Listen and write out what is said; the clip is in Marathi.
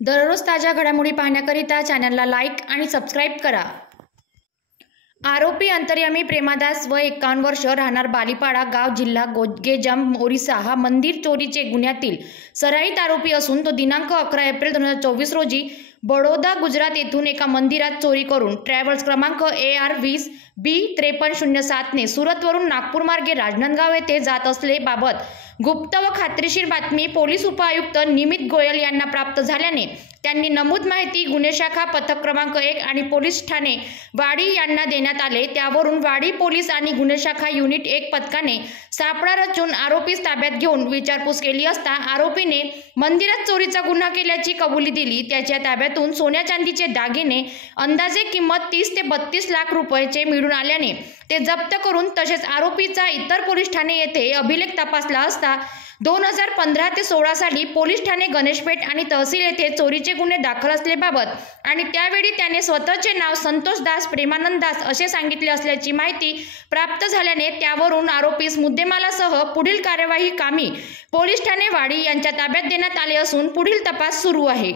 दररोज ताज्या घडामोडी पाहण्याकरिता चॅनलला लाईक आणि सबस्क्राईब करा। आरोपी अंतर्यामी प्रेमादास व 51 वर्ष राहणार बालीपाडा गाव जिल्हा गेजम ओरिसा हा मंदिर चोरीचे गुन्ह्यातील सराईत आरोपी असून तो दिनांक 11 एप्रिल 2024 रोजी बडोदा गुजरात येथून एका मंदिरात चोरी करून ट्रॅव्हल्स क्रमांक AR20 B5307 ने सुरतवरून नागपूर मार्गे राजनांदगाव येथे जात असलेबाबत गुप्त व खात्रीशीर बातमी पोलीस उपआयुक्त निमित गोयल यांना प्राप्त झाल्याने त्यांनी नमूद माहिती गुन्हे शाखा पथक क्रमांक 1 आणि पोलीस ठाणे वाडी यांना देण्यात आले। त्यावरून वाडी पोलीस आणि गुन्हे शाखा युनिट 1 पथकाने सापळा रचून आरोपीस ताब्यात घेऊन विचारपूस केली असता आरोपीने मंदिरात चोरीचा गुन्हा केल्याची कबुली दिली। त्याच्या ताब्यातून सोन्या चांदीचे दागिने अंदाजे किंमत 30 ते 32 लाख रुपयाचे मिळून आल्याने ते जप्त करून तसेच आरोपीचा इतर पोलीस ठाणे येथे अभिलेख तपासला असता 2015 ते 16 साली पोलीस ठाणे गणेशपेठ आणि तहसील येथे चोरीचे गुन्हे दाखल असल्याबाबत आणि त्यावेळी त्याने स्वतःचे नाव संतोष दास प्रेमानंद दास असे सांगितले असल्याची माहिती प्राप्त झाल्याने त्यावरून आरोपीस मुद्देमालासह पुढील कार्यवाही कामी पोलीस ठाणे वाडी यांच्या ताब्यात देण्यात आले असून पुढील तपास सुरू आहे।